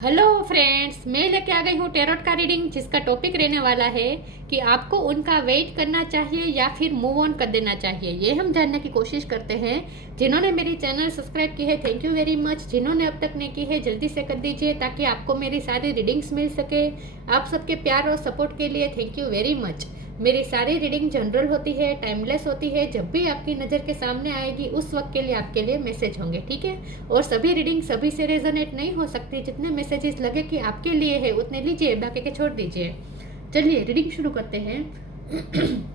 Hello friends, मैं लेके आ गई हूँ टेरोट का रीडिंग, जिसका टॉपिक रहने वाला है कि आपको उनका वेट करना चाहिए या फिर मूव ऑन कर देना चाहिए। ये हम जानने की कोशिश करते हैं। जिन्होंने मेरी चैनल सब्सक्राइब की है, थैंक यू वेरी मच। जिन्होंने अब तक नहीं की है, जल्दी से कर दीजिए ताकि आपको मेरी सारी रीडिंग्स मिल सके। आप सबके प्यार और सपोर्ट के लिए थैंक यू वेरी मच। मेरी सारी रीडिंग जनरल होती है, टाइमलेस होती है। जब भी आपकी नज़र के सामने आएगी उस वक्त के लिए आपके लिए मैसेज होंगे, ठीक है। और सभी रीडिंग सभी से रेजोनेट नहीं हो सकती। जितने मैसेजेस लगे कि आपके लिए है उतने लीजिए, बाकी के छोड़ दीजिए। चलिए रीडिंग शुरू करते हैं।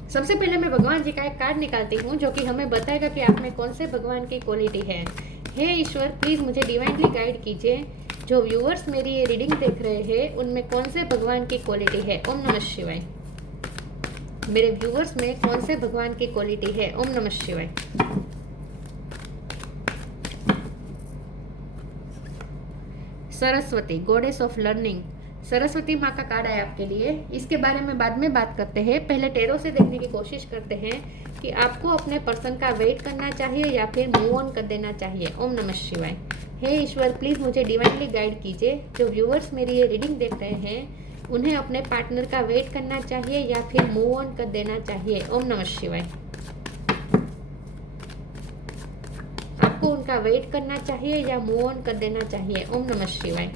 सबसे पहले मैं भगवान जी का एक कार्ड निकालती हूँ जो कि हमें बताएगा कि आप में कौन से भगवान की क्वालिटी है। हे ईश्वर, प्लीज़ मुझे डिवाइनली गाइड कीजिए। जो व्यूअर्स मेरी ये रीडिंग देख रहे हैं उनमें कौन से भगवान की क्वालिटी है। ओम नमः शिवाय। मेरे व्यूअर्स में कौन से भगवान की क्वालिटी है। ओम नमः शिवाय। Saraswati, goddess of learning. Saraswati माँ का कार्ड है आपके लिए। इसके बारे में बाद में बात करते हैं। पहले टेरो से देखने की कोशिश करते हैं कि आपको अपने पर्सन का वेट करना चाहिए या फिर मूव ऑन कर देना चाहिए। ओम नमः शिवाय। हे ईश्वर, प्लीज़ मुझे डिवाइनली गाइड कीजिए। जो व्यूअर्स मेरी ये रीडिंग देख रहे हैं उन्हें अपने पार्टनर का वेट करना चाहिए या फिर मूव ऑन कर देना चाहिए। ओम नमः शिवाय। आपको उनका वेट करना चाहिए या मूव ऑन कर देना चाहिए। ओम नमः शिवाय।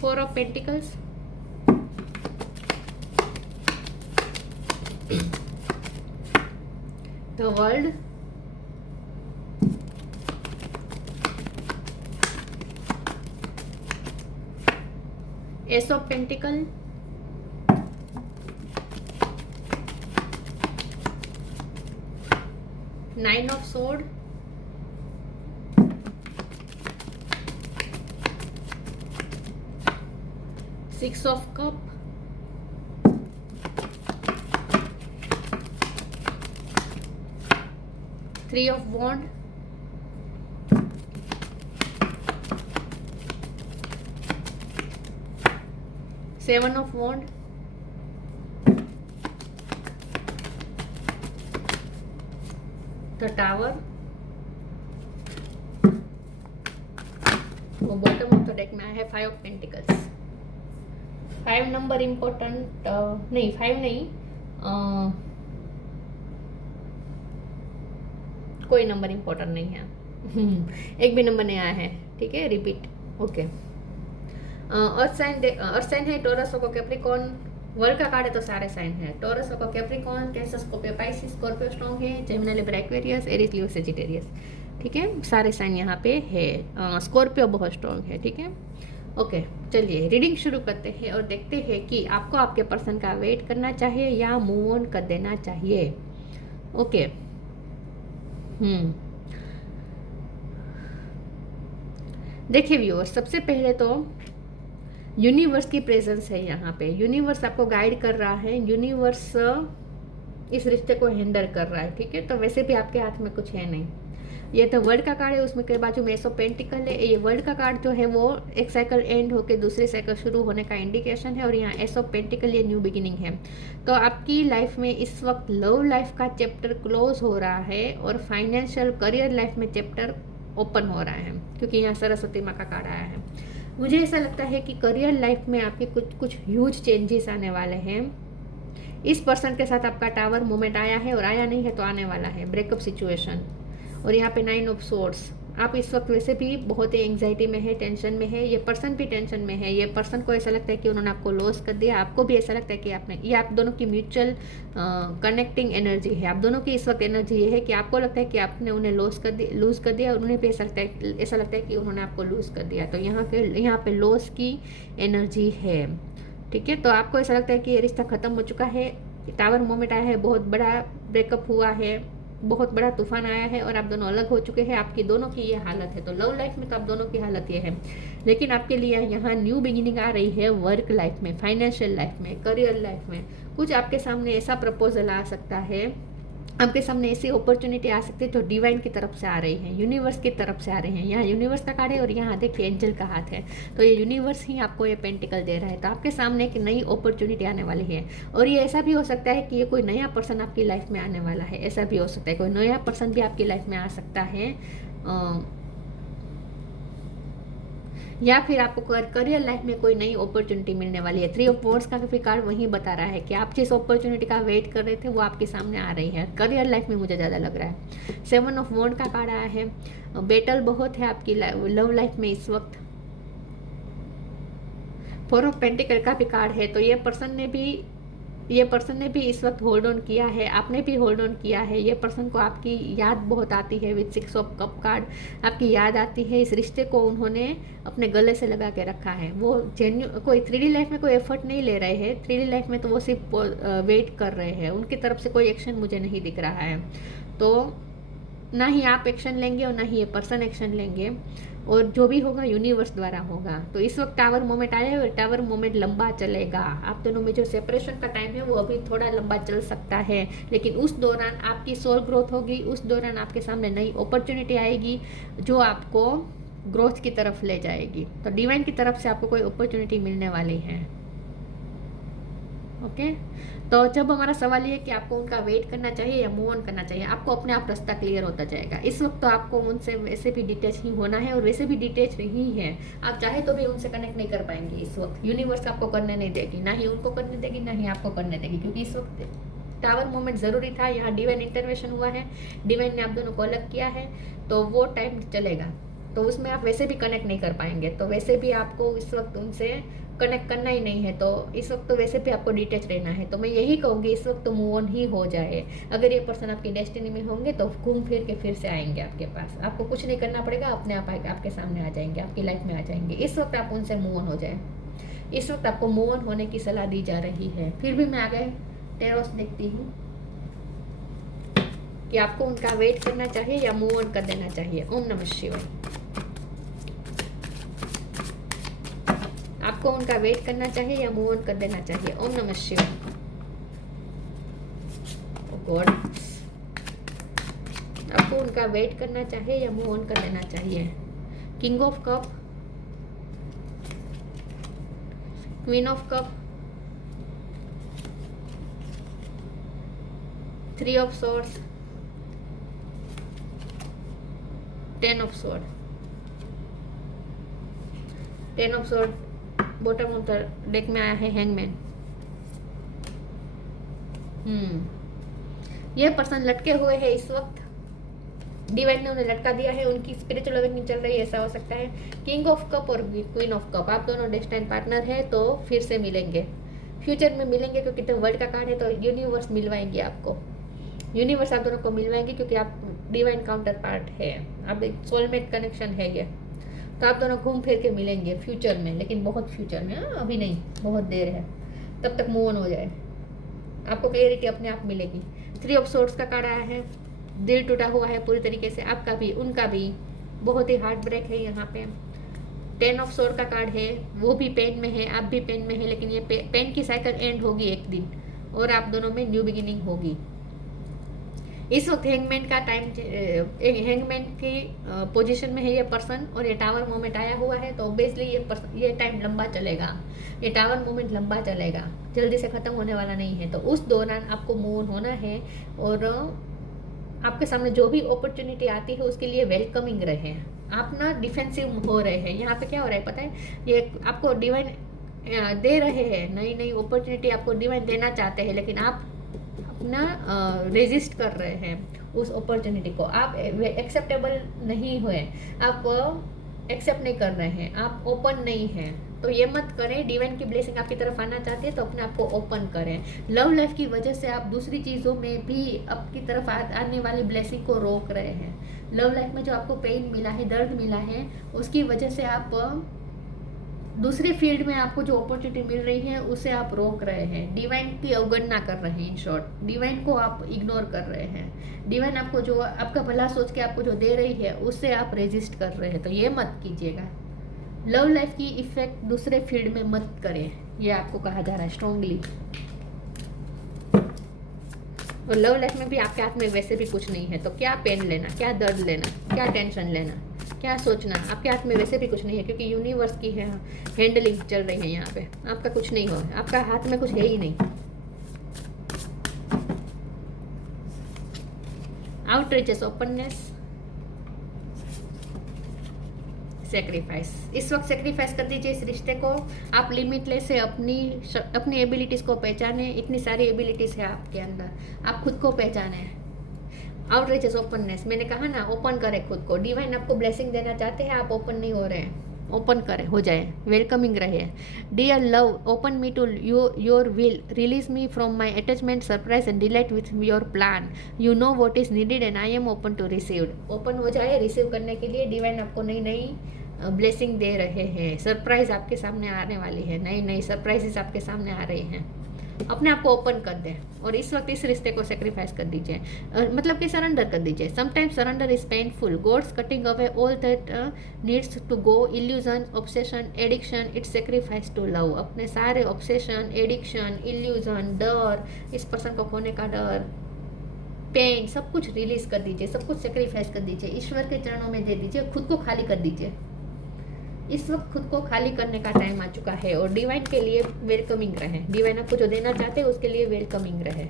Four of pentacles, the world, ace of pentacle, nine of sword, six of cup, three of wand, seven of wand, the tower. वो बॉटम ऑफ द डेक में आया है five of pentacles. Five number important नहीं, five नहीं, कोई number important नहीं है। एक भी नंबर नहीं आया है, ठीक है। Repeat, okay. अर्थ साइन है टॉरस को कैप्रिकॉर्न। वर्ल्ड का कार्ड है तो सारे साइन है। टॉरस को Capricorn, Cancer Scorpio Pisces, Scorpio strong है, Gemini Libra Aquarius, Aries Leo Sagittarius, ठीक है। सारे साइन यहाँ पे है। स्कॉर्पियो बहुत स्ट्रॉन्ग है, ठीक है। ओके, चलिए रीडिंग शुरू करते हैं और देखते हैं कि आपको आपके पर्सन का वेट करना चाहिए या मूव ऑन कर देना चाहिए। ओके। देखिए व्यूअर्स, सबसे पहले तो यूनिवर्स की प्रेजेंस है यहाँ पे। यूनिवर्स आपको गाइड कर रहा है। यूनिवर्स इस रिश्ते को हैंडल कर रहा है, ठीक है। तो वैसे भी आपके हाथ में कुछ है नहीं। ये तो वर्ल्ड का कार्ड है, उसमें के बाजू में एस ऑफ पेंटिकल है। ये वर्ल्ड का कार्ड जो है वो एक साइकिल एंड होकर दूसरी साइकिल शुरू होने का इंडिकेशन है। और यहाँ एस ऑफ पेंटिकल ये न्यू बिगिनिंग है। तो आपकी लाइफ में इस वक्त लव लाइफ का चैप्टर क्लोज हो रहा है और फाइनेंशियल करियर लाइफ में चैप्टर ओपन हो रहा है, क्योंकि यहाँ सरस्वती माँ का कार्ड आया है। मुझे ऐसा लगता है कि करियर लाइफ में आपके कुछ ह्यूज चेंजेस आने वाले हैं। इस पर्सन के साथ आपका टावर मोमेंट आया है और आया नहीं है तो आने वाला है, ब्रेकअप सिचुएशन। और यहाँ पे नाइन ऑफ सोर्ड्स। आप इस वक्त वैसे भी बहुत ही एंग्जाइटी में है, टेंशन में है। ये पर्सन भी टेंशन में है। ये पर्सन को ऐसा लगता है कि उन्होंने आपको लॉस कर दिया, आपको भी ऐसा लगता है कि आपने, ये आप दोनों की म्यूचुअल कनेक्टिंग एनर्जी है। आप दोनों की इस वक्त एनर्जी ये है कि आपको लगता है कि आपने उन्हें लूज़ कर दिया और उन्हें भी ऐसा लगता है कि उन्होंने आपको लूज़ कर दिया। तो यहाँ पे लॉस की एनर्जी है, ठीक है। तो आपको ऐसा लगता है कि ये रिश्ता ख़त्म हो चुका है। टावर मोमेंट आया है, बहुत बड़ा ब्रेकअप हुआ है, बहुत बड़ा तूफान आया है और आप दोनों अलग हो चुके हैं। आपकी दोनों की ये हालत है। तो लव लाइफ में तो आप दोनों की हालत ये है, लेकिन आपके लिए यहाँ न्यू बिगिनिंग आ रही है। वर्क लाइफ में, फाइनेंशियल लाइफ में, करियर लाइफ में कुछ आपके सामने ऐसा प्रपोजल आ सकता है आपके सामने ऐसी अपॉर्चुनिटी आ सकती है जो डिवाइन की तरफ से आ रही है, यूनिवर्स की तरफ से आ रही है। यहाँ यूनिवर्स का कार्ड है और यहाँ देखिए एंजल का हाथ है, तो ये यूनिवर्स ही आपको ये पेंटिकल दे रहा है। तो आपके सामने एक नई अपॉर्चुनिटी आने वाली है, और ये ऐसा भी हो सकता है कि ये कोई नया पर्सन आपकी लाइफ में आने वाला है। ऐसा भी हो सकता है कोई नया पर्सन भी आपकी लाइफ में आ सकता है, या फिर आपको करियर लाइफ में कोई नई अपॉर्चुनिटी मिलने वाली है। 3 ऑफ वॉन्ड्स का भी कार्ड वही बता रहा है कि आप जिस अपॉर्चुनिटी का वेट कर रहे थे वो आपके सामने आ रही है करियर लाइफ में, मुझे ज़्यादा लग रहा है। 7 ऑफ वॉन्ड का कार्ड आया है, बैटल बहुत है आपकी लव लाइफ में इस वक्त। 4 ऑफ पेंटिकल का भी कार्ड है, तो ये पर्सन ने भी इस वक्त होल्ड ऑन किया है, आपने भी होल्ड ऑन किया है। ये पर्सन को आपकी याद बहुत आती है, विद 6 ऑफ कप कार्ड आपकी याद आती है। इस रिश्ते को उन्होंने अपने गले से लगा के रखा है। वो कोई 3D लाइफ में कोई एफर्ट नहीं ले रहे हैं, 3D लाइफ में तो वो सिर्फ वेट कर रहे हैं, उनकी तरफ से कोई एक्शन मुझे नहीं दिख रहा है। तो ना ही आप एक्शन लेंगे और ना ही ये पर्सन एक्शन लेंगे, और जो भी होगा यूनिवर्स द्वारा होगा। तो इस वक्त टावर मोमेंट आया है और टावर मोमेंट लंबा चलेगा। आप दोनों में जो सेपरेशन का टाइम है वो अभी थोड़ा लंबा चल सकता है, लेकिन उस दौरान आपकी सोल ग्रोथ होगी, उस दौरान आपके सामने नई अपॉर्चुनिटी आएगी जो आपको ग्रोथ की तरफ ले जाएगी। तो डिवाइन की तरफ से आपको कोई अपॉर्चुनिटी मिलने वाली है। ओके, तो जब हमारा सवाल ये है कि आपको उनका वेट करना चाहिए या मूव ऑन करना चाहिए, आपको अपने आप रास्ता क्लियर होता जाएगा। इस वक्त तो आपको उनसे वैसे भी डिटेच ही होना है, और वैसे भी डिटेच ही है। आप चाहे तो भी उनसे कनेक्ट नहीं कर पाएंगे इस वक्त। यूनिवर्स आपको करने नहीं देगी, ना ही उनको करने देगी, ना ही आपको करने देगी, क्योंकि इस वक्त टावर मोमेंट ज़रूरी था। यहाँ डिवाइन इंटरवेंशन हुआ है, डिवाइन ने आप दोनों को अलग किया है, तो वो टाइम चलेगा। तो उसमें आप वैसे भी कनेक्ट नहीं कर पाएंगे, तो वैसे भी आपको इस वक्त उनसे कनेक्ट करना ही नहीं है। तो इस वक्त तो वैसे भी आपको डिटेच रहना है। तो मैं यही कहूँगी इस वक्त तो मूव ऑन ही हो जाए। अगर ये पर्सन आपकी डेस्टिनी में होंगे तो घूम फिर के फिर से आएंगे आपके पास, आपको कुछ नहीं करना पड़ेगा, अपने आप आपके सामने आ जाएंगे, आपकी लाइफ में आ जाएंगे। इस वक्त आप उनसे मूव ऑन हो जाए, इस वक्त आपको मूव ऑन होने की सलाह दी जा रही है। फिर भी मैं आगे टेरोस देखती हूँ कि आपको उनका वेट करना चाहिए या मूव ऑन कर देना चाहिए। ओम नमः शिवाय। आपको उनका वेट करना चाहिए या मूव ऑन कर देना चाहिए। ओम नमः शिवाय। गॉड, आपको उनका वेट करना चाहिए या मूव ऑन कर देना चाहिए। King of cup, queen of cup, 3 of swords, 10 of sword, 10 of sword bottom of the deck में आया है हैंगमैन। ये पर्सन लटके हुए है इस वक्त, डिवाइन ने उन्हें लटका दिया है, उनकी स्पिरिचुअल अवेकनिंग चल रही है, ऐसा हो सकता है। किंग ऑफ कप और क्वीन ऑफ कप, आप दोनों डेस्टाइन पार्टनर है, तो फिर से मिलेंगे, फ्यूचर में मिलेंगे, क्योंकि तो वर्ल्ड का कार्ड है, तो यूनिवर्स मिलवाएंगे आपको, यूनिवर्स आप दोनों को मिलवाएंगे, क्योंकि आप डिवाइन काउंटर पार्ट है, आप एक सोलमेट कनेक्शन है ये। तो आप दोनों घूम फिर के मिलेंगे फ्यूचर में, लेकिन बहुत फ्यूचर में, अभी नहीं, बहुत देर है, तब तक मूव ऑन हो जाए, आपको क्लियरिटी अपने आप मिलेगी। 3 ऑफ सोर्ड्स का कार्ड आया है, दिल टूटा हुआ है पूरी तरीके से, आपका भी उनका भी, बहुत ही हार्ट ब्रेक है यहाँ पे। 10 ऑफ सोर्ड का कार्ड है, वो भी पेन में है, आप भी पेन में है, लेकिन ये पेन की साइकिल एंड होगी एक दिन, और आप दोनों में न्यू बिगिनिंग होगी। इस वक्त हैंगमैन का टाइम, हैंगमैन की पोजीशन में है ये पर्सन, और ये टावर मोमेंट आया हुआ है, तो ऑब्वियसली ये टाइम लंबा चलेगा, ये टावर मोमेंट लंबा चलेगा, जल्दी से ख़त्म होने वाला नहीं है। तो उस दौरान आपको मूव ऑन होना है, और आपके सामने जो भी अपॉर्चुनिटी आती है उसके लिए वेलकमिंग रहे, आप ना डिफेंसिव हो रहे हैं। यहाँ पे क्या हो रहा है पता है, ये आपको डिवाइन दे रहे हैं, नई नई अपॉर्चुनिटी आपको डिवाइन देना चाहते हैं, लेकिन आप अपना रेजिस्ट कर रहे हैं उस अपॉर्चुनिटी को, आप एक्सेप्टेबल नहीं हुए, आप एक्सेप्ट नहीं कर रहे हैं, आप ओपन नहीं हैं। तो ये मत करें, डिवाइन की ब्लेसिंग आपकी तरफ आना चाहती है तो अपने आप को ओपन करें। लव लाइफ की वजह से आप दूसरी चीज़ों में भी आपकी तरफ आने वाली ब्लेसिंग को रोक रहे हैं। लव लाइफ में जो आपको पेन मिला है, दर्द मिला है, उसकी वजह से आप दूसरी फील्ड में आपको जो अपॉर्चुनिटी मिल रही है उसे आप रोक रहे हैं, डिवाइन की अवगणना कर रहे हैं। इन शॉर्ट, डिवाइन को आप इग्नोर कर रहे हैं, डिवाइन आपको जो आपका भला सोच के आपको जो दे रही है उससे आप रेजिस्ट कर रहे हैं। तो ये मत कीजिएगा, लव लाइफ की इफेक्ट दूसरे फील्ड में मत करें, ये आपको कहा जा रहा है स्ट्रॉन्गली। और लव लाइफ में भी आपके हाथ में वैसे भी कुछ नहीं है, तो क्या पेन लेना, क्या दर्द लेना, क्या टेंशन लेना, क्या सोचना, आपके हाथ में वैसे भी कुछ नहीं है, क्योंकि यूनिवर्स की है हैंडलिंग चल रही है यहाँ पे। आपका कुछ नहीं हो, आपका हाथ में कुछ है ही नहीं। आउटरीचेस, ओपननेस, सेक्रीफाइस। इस वक्त सेक्रीफाइस कर दीजिए इस रिश्ते को। आप लिमिटलेस है, अपनी एबिलिटीज़ को पहचाने। इतनी सारी एबिलिटीज़ है आपके अंदर, आप खुद को पहचाने। आउटरीचेस, ओपननेस, मैंने कहा ना, ओपन करें खुद को। डिवाइन आपको ब्लेसिंग देना चाहते हैं, आप ओपन नहीं हो रहे हैं, ओपन करें, हो जाए, वेलकमिंग रहे। Dear love, open me to your will, release me from my attachment, surprise and delight with your plan, you know what is needed and I am open to receive. Open हो जाए receive करने के लिए। Divine आपको नई नई blessing दे रहे हैं, सरप्राइज आपके सामने आने वाली है, नई नई सरप्राइजेस आपके सामने आ रही हैं। अपने आप को ओपन कर दें और इस वक्त इस रिश्ते को सेक्रीफाइस कर दीजिए, मतलब कि सरेंडर कर दीजिए। Sometimes surrender is painful, God's cutting away all that needs to go, illusion, obsession, addiction, it's sacrifice to love. अपने सारे ऑब्सेशन, एडिक्शन, इल्यूजन, डर, इस पर्सन को खोने का डर, पेन, सब कुछ रिलीज कर दीजिए, सब कुछ सेक्रीफाइस कर दीजिए, ईश्वर के चरणों में दे दीजिए, खुद को खाली कर दीजिए। इस वक्त खुद को खाली करने का टाइम आ चुका है और डिवाइन के लिए वेलकमिंग रहे। डिवाइन आपको जो देना चाहते हैं उसके लिए वेलकमिंग रहे।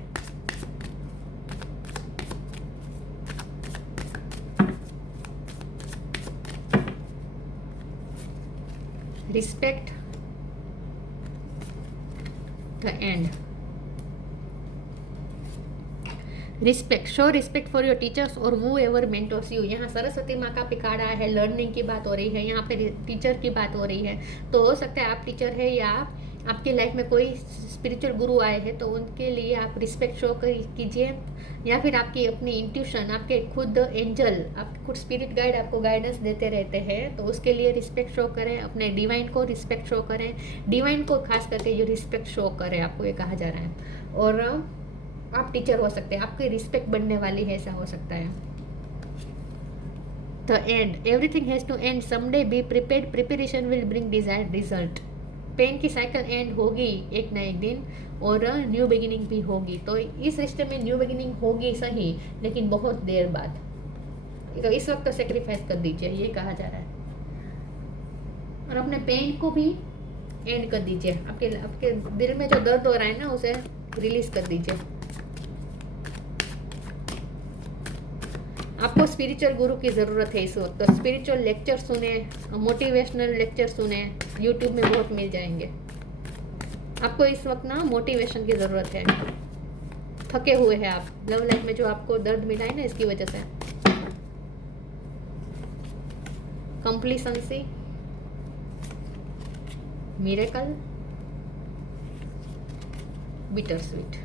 Respect the end. Respect, show respect for your teachers और हू एवर मेंटोर्स यू। यहाँ सरस्वती माँ का पिकाड़ा है, लर्निंग की बात हो रही है, यहाँ पे टीचर की बात हो रही है। तो हो सकता है आप टीचर है या आपकी लाइफ में कोई स्पिरिचुअल गुरु आए हैं, तो उनके लिए आप रिस्पेक्ट शो कीजिए। या फिर आपकी अपनी इंट्यूशन, आपके खुद एंजल, आपके खुद स्पिरिट गाइड आपको गाइडेंस देते रहते हैं, तो उसके लिए रिस्पेक्ट शो करें। अपने डिवाइन को रिस्पेक्ट शो करें, डिवाइन को खास करके जो रिस्पेक्ट शो करें, आपको ये कहा जा रहा है। और आप टीचर हो सकते हैं, आपकी रिस्पेक्ट बनने वाली है, ऐसा हो सकता है। The end, everything has to end someday, be prepared, preparation will bring desired result. Pain की साइकिल एंड होगी एक ना एक दिन और न्यू बिगिनिंग भी होगी। तो इस रिश्ते में न्यू बिगिनिंग होगी सही, लेकिन बहुत देर बाद। तो इस वक्त तो सेक्रीफाइस कर दीजिए, ये कहा जा रहा है। और अपने पेन को भी एंड कर दीजिए। आपके दिल में जो दर्द हो रहा है ना, उसे रिलीज कर दीजिए। आपको स्पिरिचुअल गुरु की ज़रूरत है इस वक्त। तो स्पिरिचुअल लेक्चर सुने, मोटिवेशनल लेक्चर सुने, यूट्यूब में बहुत मिल जाएंगे। आपको इस वक्त ना मोटिवेशन की ज़रूरत है। थके हुए हैं आप, लव लाइफ में जो आपको दर्द मिला है ना, इसकी वजह से। कंप्लीसेंसी, मिरेकल, बिटर स्वीट।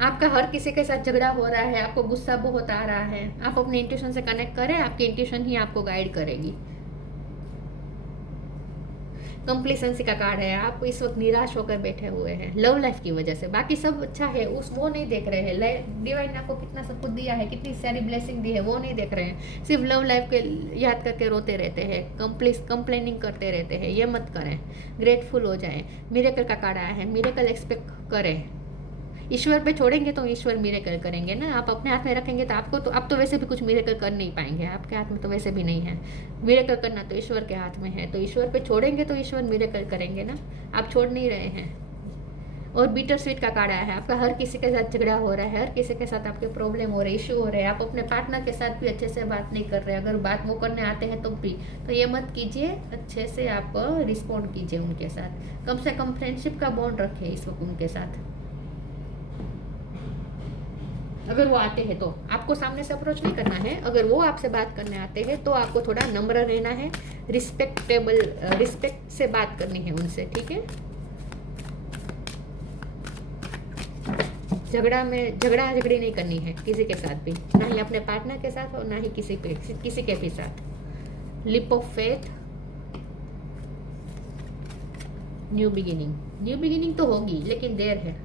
आपका हर किसी के साथ झगड़ा हो रहा है, आपको गुस्सा बहुत आ रहा है, आप अपने इंट्यूशन से कनेक्ट करें, आपकी इंट्यूशन ही आपको गाइड करेगी। कंप्लीसेंसी का कार्ड है, आप इस वक्त निराश होकर बैठे हुए हैं लव लाइफ की वजह से। बाकी सब अच्छा है, वो नहीं देख रहे हैं। डिवाइन ने आपको कितना सब कुछ दिया है, कितनी सारी ब्लेसिंग दी है, वो नहीं देख रहे हैं। सिर्फ लव लाइफ के याद करके रोते रहते हैं, कंप्लेनिंग करते रहते हैं। ये मत करें, ग्रेटफुल हो जाएं। मिरेकल का कार्ड आया है, मिरेकल एक्सपेक्ट करें। ईश्वर पे छोड़ेंगे तो ईश्वर मिरेकल करेंगे ना। आप अपने हाथ में रखेंगे तो आपको तो आप तो वैसे भी कुछ मिरेकल कर नहीं पाएंगे, आपके हाथ में तो वैसे भी नहीं है। मिरेकल करना तो ईश्वर के हाथ में है, तो ईश्वर पे छोड़ेंगे तो ईश्वर मिरेकल करेंगे ना। आप छोड़ नहीं रहे हैं। और बीटर स्वीट का कार्ड आया है, आपका हर किसी के साथ झगड़ा हो रहा है, हर किसी के साथ आपके प्रॉब्लम हो रहे, इशू हो रहे हैं। आप अपने पार्टनर के साथ भी अच्छे से बात नहीं कर रहे। अगर बात वो करने आते हैं तो भी, तो ये मत कीजिए, अच्छे से आप रिस्पॉन्ड कीजिए उनके साथ। कम से कम फ्रेंडशिप का बॉन्ड रखिए इस वक्त उनके साथ। अगर वो आते हैं तो आपको सामने से अप्रोच नहीं करना है। अगर वो आपसे बात करने आते हैं तो आपको थोड़ा नम्र रहना है, रिस्पेक्ट से बात करनी है उनसे, ठीक है। झगड़ी नहीं करनी है किसी के साथ भी, ना ही अपने पार्टनर के साथ और ना ही किसी के भी साथ। Leap of faith, new beginning तो होगी लेकिन देर है।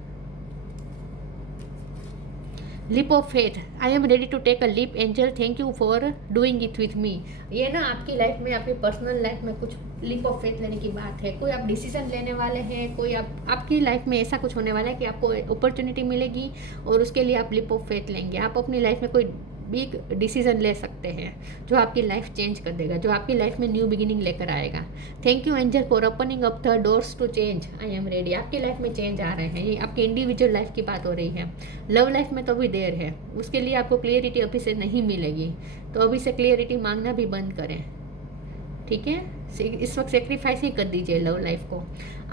Leap of faith, I am ready to take a leap angel, thank you for doing it with me. ये ना आपकी लाइफ में, आपकी पर्सनल लाइफ में कुछ लिप ऑफ फेथ लेने की बात है। कोई आप डिसीजन लेने वाले हैं, कोई आपकी लाइफ में ऐसा कुछ होने वाला है कि आपको अपॉर्चुनिटी मिलेगी और उसके लिए आप लिप ऑफ फेथ लेंगे। आप अपनी लाइफ में कोई बिग डिसीजन ले सकते हैं जो आपकी लाइफ चेंज कर देगा, जो आपकी लाइफ में न्यू बिगिनिंग लेकर आएगा। Thank you angel for opening up the doors to change, I am ready. आपकी लाइफ में चेंज आ रहे हैं, ये आपकी इंडिविजुअल लाइफ की बात हो रही है। लव लाइफ में तो अभी देर है, उसके लिए आपको क्लियरिटी अभी से नहीं मिलेगी, तो अभी से क्लियरिटी मांगना भी बंद करें, ठीक है। इस वक्त सेक्रीफाइस ही कर दीजिए लव लाइफ को।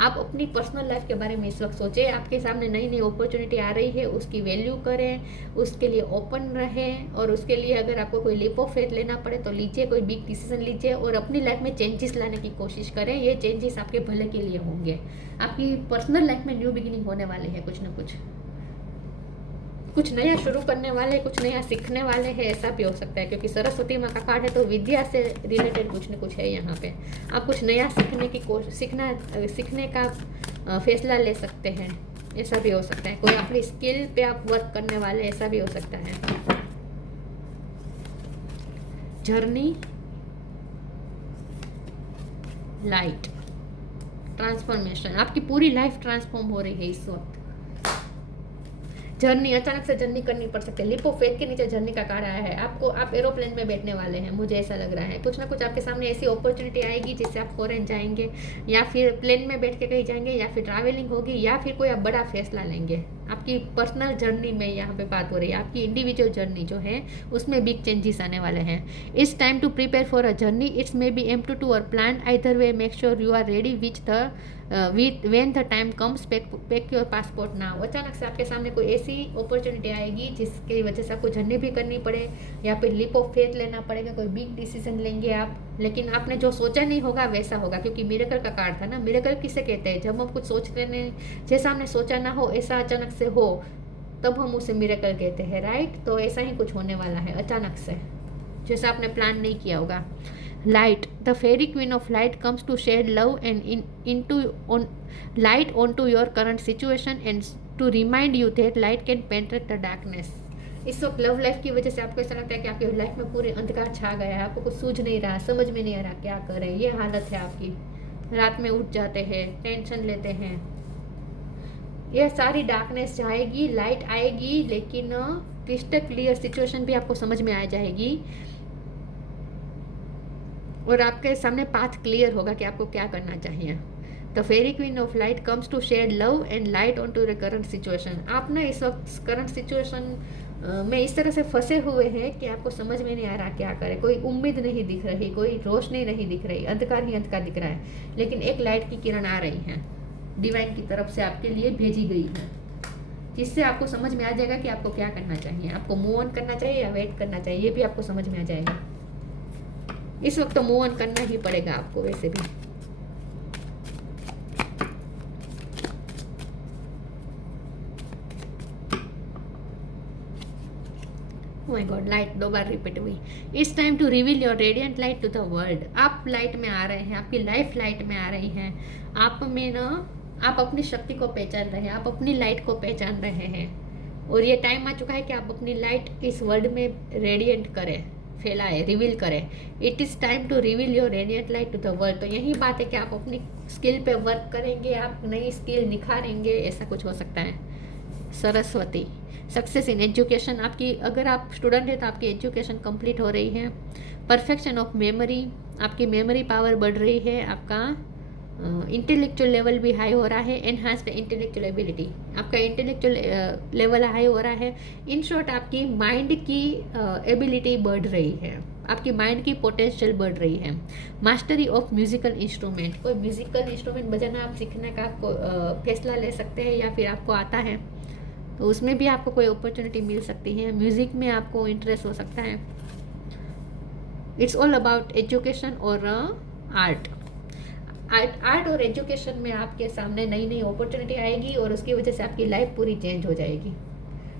आप अपनी पर्सनल लाइफ के बारे में इस वक्त सोचें। आपके सामने नई नई अपॉर्चुनिटी आ रही है, उसकी वैल्यू करें, उसके लिए ओपन रहें, और उसके लिए अगर आपको कोई लीप ऑफ फेथ लेना पड़े तो लीजिए, कोई बिग डिसीजन लीजिए और अपनी लाइफ में चेंजेस लाने की कोशिश करें। ये चेंजेस आपके भले के लिए होंगे। आपकी पर्सनल लाइफ में न्यू बिगिनिंग होने वाले हैं, कुछ ना कुछ नया शुरू करने वाले, कुछ नया सीखने वाले हैं, ऐसा भी हो सकता है, क्योंकि सरस्वती माँ का कार्ड है तो विद्या से रिलेटेड कुछ न कुछ है यहाँ पे। आप कुछ नया सीखने का फैसला ले सकते हैं, ऐसा भी हो सकता है। कोई अपनी स्किल पे आप वर्क करने वाले, ऐसा भी हो सकता है। जर्नी, लाइट, ट्रांसफॉर्मेशन, आपकी पूरी लाइफ ट्रांसफॉर्म हो रही है इस वक्त। जर्नी, अचानक से जर्नी करनी पड़ सकती है। लिप ऑफ फेथ के नीचे जर्नी का कार्ड आया है। आप एरोप्लेन में बैठने वाले हैं, मुझे ऐसा लग रहा है। कुछ ना कुछ आपके सामने ऐसी अपॉर्चुनिटी आएगी जिससे आप फॉरेन जाएंगे, या फिर प्लेन में बैठ के कहीं जाएंगे, या फिर ट्रैवलिंग होगी, या फिर कोई आप बड़ा फैसला लेंगे। आपकी पर्सनल जर्नी में यहाँ पे बात हो रही है। आपकी इंडिविजुअल जर्नी जो है उसमें बिग चेंजेस आने वाले हैं। It's time to prepare for a journey, it's may be aim to और plan, either way make sure you are ready when the time comes, pack your passport now. अचानक से आपके सामने कोई ऐसी अपॉर्चुनिटी आएगी जिसकी वजह से आपको जर्नी भी करनी पड़े, या फिर लिप ऑफ फेथ लेना पड़ेगा, कोई बिग डिसीजन लेंगे आप, लेकिन आपने जो सोचा नहीं होगा वैसा होगा, क्योंकि मिरेकल का कार्ड था ना। मिरेकल किसे कहते हैं? जब हम कुछ सोचते नहीं, जैसा हमने सोचा ना हो, ऐसा अचानक से हो, तब हम उसे मिरेकल कहते हैं, राइट। तो ऐसा ही कुछ होने वाला है अचानक से, जैसा आपने प्लान नहीं किया होगा। Light, the fairy queen of light comes to shed love and light onto your current situation and to remind you that light can penetrate the darkness. इस वक्त लव लाइफ की वजह से आपको ऐसा लगता है कि आपकी लाइफ में पूरे अंधकार छा गया है, आपको कुछ सूझ नहीं रहा, समझ में नहीं आ रहा क्या करें। ये हालत है आपकी। रात में उठ जाते हैं, टेंशन लेते हैं। यह सारी डार्कनेस जाएगी, लाइट आएगी, लेकिन क्रिस्टल क्लियर सिचुएशन भी आपको समझ में आ जाएगी और आपके सामने पाथ क्लियर होगा कि आपको क्या करना चाहिए। The fairy queen of light comes to shed love and light on to the current situation. आप ना इस वक्त करंट सिचुएशन में इस तरह से फंसे हुए हैं कि आपको समझ में नहीं आ रहा क्या करें। कोई उम्मीद नहीं दिख रही, कोई रोशनी नहीं दिख रही, अंधकार ही अंधकार दिख रहा है। लेकिन एक लाइट की किरण आ रही है, डिवाइन की तरफ से आपके लिए भेजी गई है, जिससे आपको समझ में आ जाएगा कि आपको क्या करना चाहिए। आपको मूव ऑन करना चाहिए या वेट करना चाहिए, ये भी आपको समझ में आ जाएगा। इस वक्त तो मूव ऑन करना ही पड़ेगा आपको वैसे भी। माय गॉड, लाइट 2 बार रिपीट हुई। It's time to reveal your radiant light to the world. आप लाइट में आ रहे हैं, आपकी लाइफ लाइट में आ रही है। आप में ना, आप अपनी शक्ति को पहचान रहे हैं, आप अपनी लाइट को पहचान रहे हैं, और ये टाइम आ चुका है कि आप अपनी लाइट इस वर्ल्ड में रेडियंट करें, फैलाए, रिवील करें। It is time to reveal your radiant light to the world. तो यही बात है कि आप अपनी स्किल पे वर्क करेंगे, आप नई स्किल निखारेंगे, ऐसा कुछ हो सकता है। सरस्वती, सक्सेस इन एजुकेशन, आपकी अगर आप स्टूडेंट है तो आपकी एजुकेशन कंप्लीट हो रही है। परफेक्शन ऑफ मेमोरी, आपकी मेमोरी पावर बढ़ रही है, आपका इंटेलेक्चुअल लेवल भी हाई हो रहा है। एनहांस्ड इंटेलेक्चुअल एबिलिटी, आपका इंटेलेक्चुअल लेवल हाई हो रहा है। इन शॉर्ट आपकी माइंड की एबिलिटी बढ़ रही है, आपकी माइंड की पोटेंशियल बढ़ रही है। मास्टरी ऑफ म्यूजिकल इंस्ट्रूमेंट, कोई म्यूजिकल इंस्ट्रूमेंट बजाना आप सीखने का फैसला ले सकते हैं, या फिर आपको आता है तो उसमें भी आपको कोई अपॉर्चुनिटी मिल सकती है। म्यूज़िक में आपको इंटरेस्ट हो सकता है। इट्स ऑल अबाउट एजुकेशन और आर्ट और एजुकेशन में आपके सामने नई नई अपॉर्चुनिटी आएगी, और उसकी वजह से आपकी लाइफ पूरी चेंज हो जाएगी।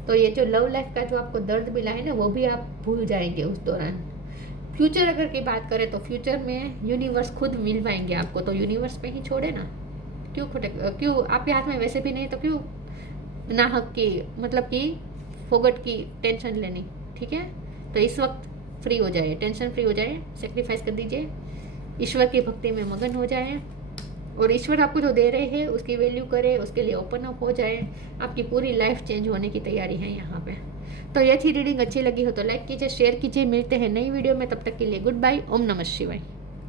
तो ये जो लव लाइफ का जो आपको दर्द मिला है ना, वो भी आप भूल जाएंगे उस दौरान। फ्यूचर अगर की बात करें तो फ्यूचर में यूनिवर्स खुद मिलवाएंगे आपको, तो यूनिवर्स पे ही छोड़े ना, क्यों आपके हाथ में वैसे भी नहीं, तो क्यों नाहक की, मतलब कि फोगट की टेंशन लेनी, ठीक है। तो इस वक्त फ्री हो जाए, टेंशन फ्री हो जाए, सेक्रीफाइस कर दीजिए, ईश्वर की भक्ति में मगन हो जाए और ईश्वर आपको जो दे रहे हैं उसकी वैल्यू करे, उसके लिए ओपन अप हो जाए। आपकी पूरी लाइफ चेंज होने की तैयारी है यहाँ पे। तो ये थी रीडिंग, अच्छी लगी हो तो लाइक कीजिए, शेयर कीजिए। मिलते हैं नई वीडियो में, तब तक के लिए गुड बाय। ओम नमः शिवाय।